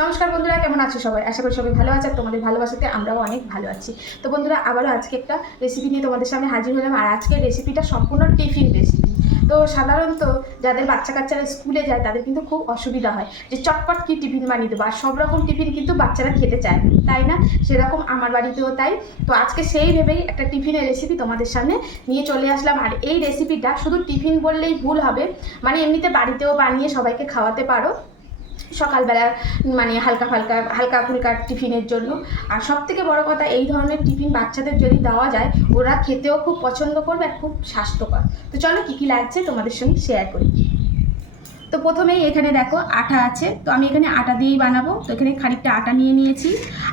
নমস্কার বন্ধুরা, কেমন আছো সবাই? আশা করি সবাই ভালো আছে আর তোমাদের ভালোবাসাতে আমরাও অনেক ভালো আছি। তো বন্ধুরা, আবারও আজকে একটা রেসিপি নিয়ে তোমাদের সামনে হাজির হলাম। আর আজকের রেসিপিটা সম্পূর্ণ টিফিন রেসিপি। তো সাধারণত যাদের বাচ্চা কাচ্চারা স্কুলে যায় তাদের কিন্তু খুব অসুবিধা হয় যে চটপট কি টিফিন বানিয়ে দেবো। আর সব রকম টিফিন কিন্তু বাচ্চারা খেতে চায়, তাই না? সেরকম আমার বাড়িতেও তাই। তো আজকে সেই ভেবেই একটা টিফিনের রেসিপি তোমাদের সামনে নিয়ে চলে আসলাম। আর এই রেসিপিটা শুধু টিফিন বললেই ভুল হবে, মানে এমনিতে বাড়িতেও বানিয়ে সবাইকে খাওয়াতে পারো সকালবেলা, মানে হালকা ফুলকা টিফিনের জন্য। আর সবথেকে বড় কথা, এই ধরনের টিফিন বাচ্চাদের যদি দেওয়া যায় ওরা খেতেও খুব পছন্দ করবে আর খুব স্বাস্থ্যকর। তো চলো কী কী লাগছে তোমাদের সঙ্গে শেয়ার করি। তো প্রথমেই এখানে দেখো আটা আছে, তো আমি এখানে আটা দিয়েই বানাবো। তো এখানে খানিকটা আটা নিয়ে নিয়েছি।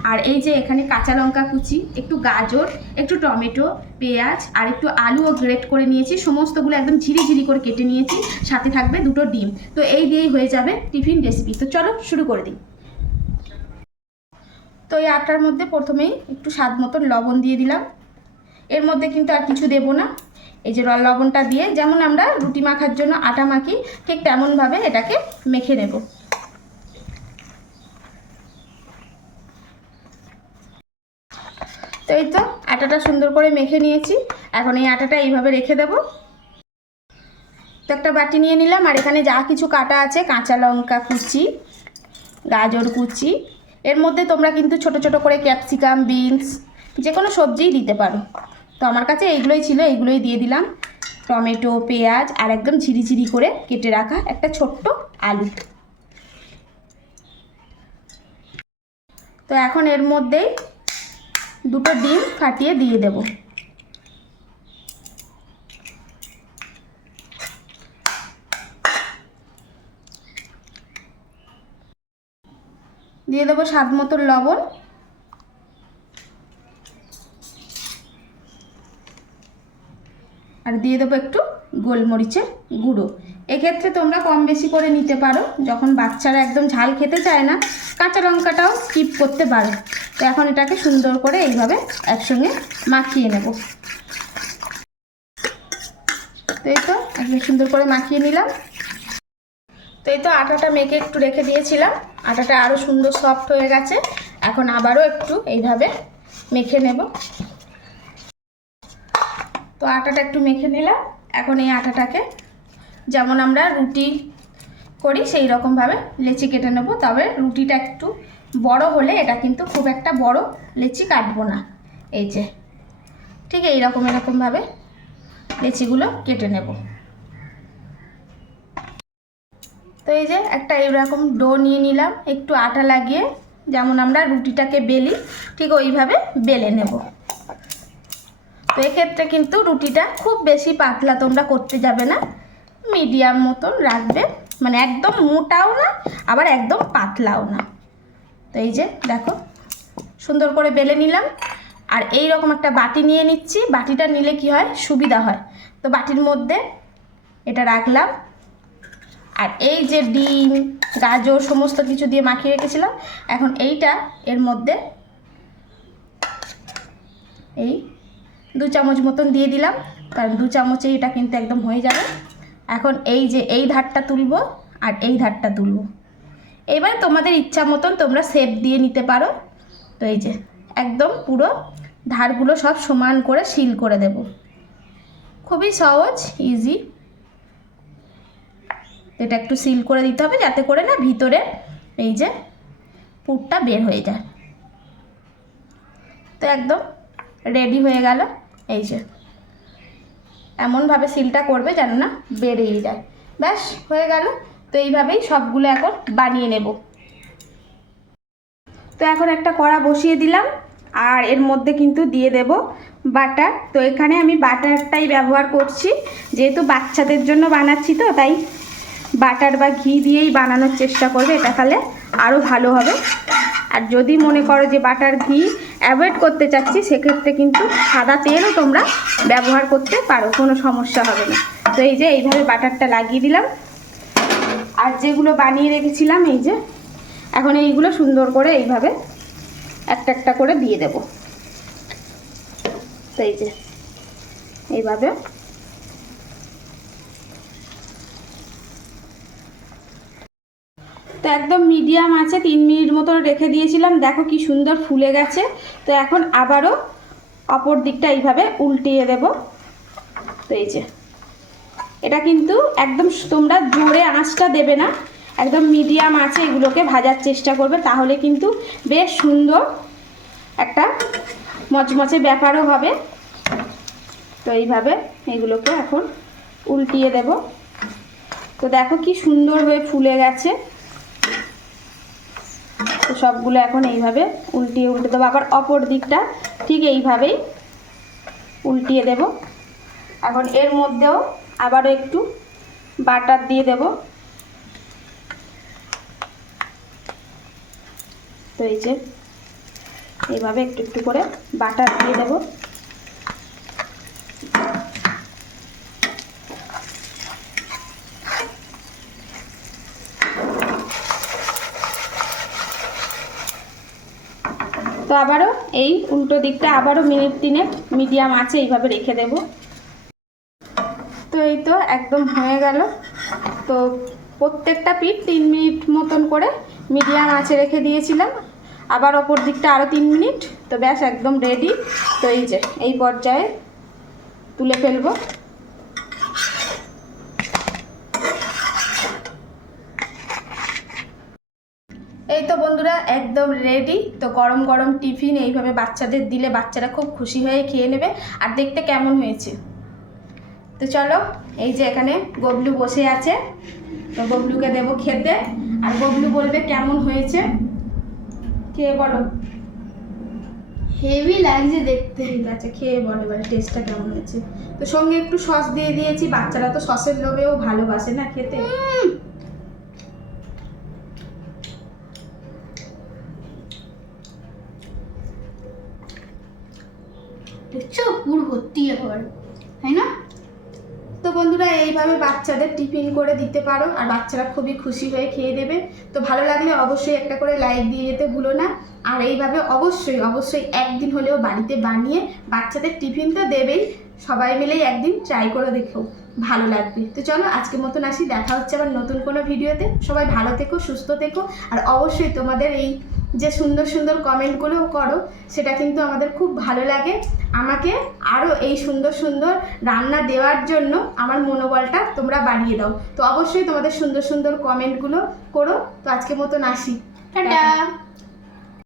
আর এই যে এখানে কাঁচা লঙ্কা কুচি, একটু গাজর, একটু টমেটো, পেঁয়াজ আর একটু আলুও গ্রেট করে নিয়েছি। সমস্তগুলো একদম ঝিরি করে কেটে নিয়েছি। সাথে থাকবে দুটো ডিম। তো এই দিয়েই হয়ে যাবে টিফিন রেসিপি। তো চলো শুরু করে দিই। তো এই আটার মধ্যে প্রথমেই একটু স্বাদ মতন লবণ দিয়ে দিলাম। এর মধ্যে কিন্তু আর কিছু দেবো না। এই যে লবণটা দিয়ে যেমন আমরা রুটি মাখার জন্য আটা মাখি, ঠিক তেমনভাবে এটাকে মেখে নেব। তো এই তো আটাটা সুন্দর করে মেখে নিয়েছি। এখন এই আটাটা এইভাবে রেখে দেব। তো একটা বাটি নিয়ে নিলাম। আর এখানে যা কিছু কাটা আছে, কাঁচা লঙ্কা কুচি, গাজর কুচি, এর মধ্যে তোমরা কিন্তু ছোট ছোট করে ক্যাপসিকাম, বিনস, যে কোনো সবজিই দিতে পারো। তো আমার কাছে এইগুলোই ছিল, এইগুলোই দিয়ে দিলাম। টমেটো, পেঁয়াজ আর একদম ঝিরি করে কেটে রাখা একটা ছোট্ট আলু। তো এখন এর মধ্যেই দুটো ডিম ফাটিয়ে দিয়ে দেব। দিয়ে দেবো স্বাদ মতো লবণ। আর দিয়ে দেবো একটু গোলমরিচের গুঁড়ো। এক্ষেত্রে তোমরা কম বেশি করে নিতে পারো, যখন বাচ্চারা একদম ঝাল খেতে চায় না কাঁচা লঙ্কাটাও স্কিপ করতে পারো। তো এখন এটাকে সুন্দর করে এইভাবে একসঙ্গে মাখিয়ে নেব। তো এই তো একদম সুন্দর করে মাখিয়ে নিলাম। তো এই তো আটাটা মেখে একটু রেখে দিয়েছিলাম, আটাটা আরও সুন্দর সফট হয়ে গেছে। এখন আবারও একটু এইভাবে মেখে নেব। তো আটাটা একটু মেখে নিলাম। এখন এই আটাটাকে যেমন আমরা রুটি করি সেই রকমভাবে লেচি কেটে নেব। তবে রুটিটা একটু বড় হলে এটা কিন্তু খুব একটা বড় লেচি কাটবো না। এই যে ঠিক এরকমভাবে লেচিগুলো কেটে নেব। তো এই যে একটা এরকম ডো নিয়ে নিলাম, একটু আটা লাগিয়ে যেমন আমরা রুটিটাকে বেলি ঠিক ওইভাবে বেলে নেব। তো এক্ষেত্রে কিন্তু রুটিটা খুব বেশি পাতলা তোমরা করতে যাবে না, মিডিয়াম মতন রাখবে, মানে একদম মোটাও না আবার একদম পাতলাও না। তো এই যে দেখো সুন্দর করে বেলে নিলাম। আর এই রকম একটা বাটি নিয়ে নিচ্ছি, বাটিটা নিলে কি হয় সুবিধা হয়। তো বাটির মধ্যে এটা রাখলাম। আর এই যে ডিম, গাজর সমস্ত কিছু দিয়ে মাখিয়ে রেখেছিলাম, এখন এইটা এর মধ্যে এই 2 চামচ মতন দিয়ে দিলাম, কারণ 2 চামচেই এটা কিন্তু একদম হয়ে যাবে। এখন এই যে এই ধারটা তুলব আর এই ধারটা তুলব। এবার তোমাদের ইচ্ছা মতন তোমরা শেপ দিয়ে নিতে পারো। তো এই যে একদম পুরো ধারগুলো সব সমান করে সিল করে দেব। খুবই সহজ, ইজি। এটা একটু সিল করে দিতে হবে যাতে করে না ভিতরে এই যে পুরটা বের হয়ে যায়। তো একদম রেডি হয়ে গেল। এই যে এমনভাবে সিলটা করবে যেন না বেরিয়ে যায়। ব্যাস হয়ে গেল। তো এইভাবেই সবগুলো এখন বানিয়ে নেব। তো এখন একটা কড়া বসিয়ে দিলাম। আর এর মধ্যে কিন্তু দিয়ে দেব বাটার। তো এখানে আমি বাটারটাই ব্যবহার করছি, যেহেতু বাচ্চাদের জন্য বানাচ্ছি, তো তাই বাটার বা ঘি দিয়েই বানানোর চেষ্টা করবে, এটা তাহলে আরও ভালো হবে। আর যদি মনে করো যে বাটার ঘি অ্যাভয়েড করতে চাচ্ছি, সেক্ষেত্রে কিন্তু সাদা তেলও তোমরা ব্যবহার করতে পারো, কোনো সমস্যা হবে না। তো এই যে এইভাবে বাটারটা লাগিয়ে দিলাম। আর যেগুলো বানিয়ে রেখেছিলাম এই যে এখন এইগুলো সুন্দর করে এইভাবে একটা একটা করে দিয়ে দেব। তো এই যে এইভাবে তো একদম মিডিয়াম আছে 3 মিনিট মতো রেখে দিয়েছিলাম, দেখো কি সুন্দর ফুলে গেছে। তো এখন আবারও অপর দিকটা এইভাবে উল্টিয়ে দেব। তো এই যে এটা কিন্তু একদম তোমরা জোরে আঁচটা দেবে না, একদম মিডিয়াম আছে এগুলোকে ভাজার চেষ্টা করবে, তাহলে কিন্তু বেশ সুন্দর একটা মচমচে ব্যাপারও হবে। তো এইভাবে এগুলোকে এখন উল্টিয়ে দেব। তো দেখো কি সুন্দর হয়ে ফুলে গেছে। তো সবগুলো এখন এইভাবে উল্টিয়ে দেবো, আবার অপর দিকটা ঠিক এইভাবেই উল্টিয়ে দেব। এখন এর মধ্যেও আবারও একটু বাটার দিয়ে দেব। তো এই যে এইভাবে একটু একটু করে বাটার দিয়ে দেব। তো আবারও এই উল্টো দিকটা আবারও মিনিট 3 মিডিয়াম আছে এইভাবে রেখে দেব। তো এই তো একদম হয়ে গেল। তো প্রত্যেকটা পিঠ 3 মিনিট মতন করে মিডিয়াম আছে রেখে দিয়েছিলাম, আবার অপর দিকটা আরও 3 মিনিট। তো ব্যাস একদম রেডি। তো এই যে এই পর্যায়ে তুলে ফেলবো। এই তো বন্ধুরা একদম রেডি। তো গরম গরম টিফিন এইভাবে বাচ্চাদের দিলে বাচ্চারা খুব খুশি হয়ে খেয়ে নেবে। আর দেখতে কেমন হয়েছে তো চলো, এই যে এখানে গবলু বসে আছে, তো গবলুকে দেবো খেতে, আর গবলু বলবে কেমন হয়েছে। খেয়ে বলো। হেভি লাগছে দেখতে। ঠিক আছে, খেয়ে বলো এবার টেস্টটা কেমন হয়েছে। তো সঙ্গে একটু সস দিয়ে দিয়েছি, বাচ্চারা তো সসের লোভেও ভালোবাসে না খেতে। দেখছো পুরো ভর্তি আবার, তাই না? তো বন্ধুরা এইভাবে বাচ্চাদের টিফিন করে দিতে পারো, আর বাচ্চারা খুবই খুশি হয়ে খেয়ে দেবে। তো ভালো লাগলে অবশ্যই একটা করে লাইক দিয়ে যেতে ভুলো না। আর এইভাবে অবশ্যই অবশ্যই একদিন হলেও বাড়িতে বানিয়ে বাচ্চাদের টিফিন তো দেবেই, সবাই মিলেই একদিন ট্রাই করে দেখো, ভালো লাগবে। তো চলো আজকের মতন আসি, দেখা হচ্ছে আবার নতুন কোনো ভিডিওতে। সবাই ভালো থেকো, সুস্থ থেকো। আর অবশ্যই তোমাদের এই যে সুন্দর সুন্দর কমেন্টগুলো করো, সেটা কিন্তু আমাদের খুব ভালো লাগে। আমাকে আরও এই সুন্দর সুন্দর রান্না দেওয়ার জন্য আমার মনোবলটা তোমরা বাড়িয়ে দাও। তো অবশ্যই তোমাদের সুন্দর সুন্দর কমেন্টগুলো করো। তো আজকের মতন আসি, টাটা।